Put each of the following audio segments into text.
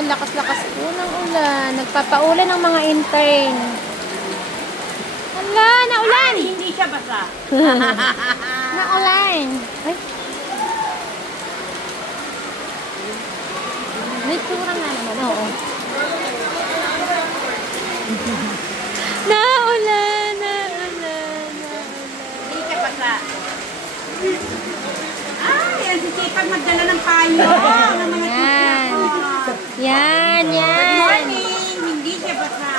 ang lakas-lakas po ng ulan. Nagpapaulan ng mga intern. Hala, naulan! Ay, hindi siya basa. Naulan! Ay. May tura nga naman, oo. Naulan, naulan, naulan. Hindi siya basa. Ay, yan si Chipag magdala ng payo. Ng mga Yan. teacher. Yan, Good yan. morning. Hindi siya basa.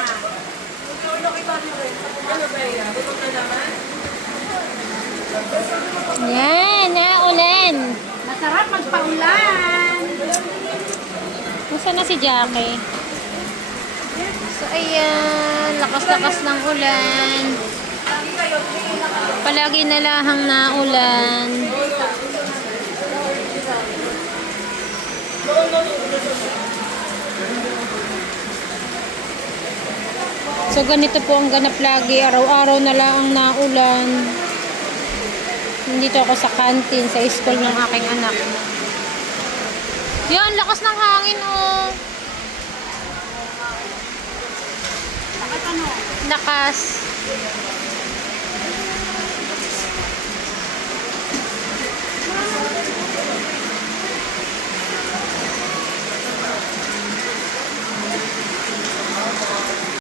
Yan, naulan. Masarap magpaulan. Nasaan na si Jackie? So, ayan. Lakas-lakas ng ulan. Palagi na lahang naulan. So, ganito po ang ganap lagi. Araw-araw na lang ang naulan. Nandito ako sa canteen, sa school ng aking anak. Yan, lakas ng hangin, oh. Bakit ano? Lakas.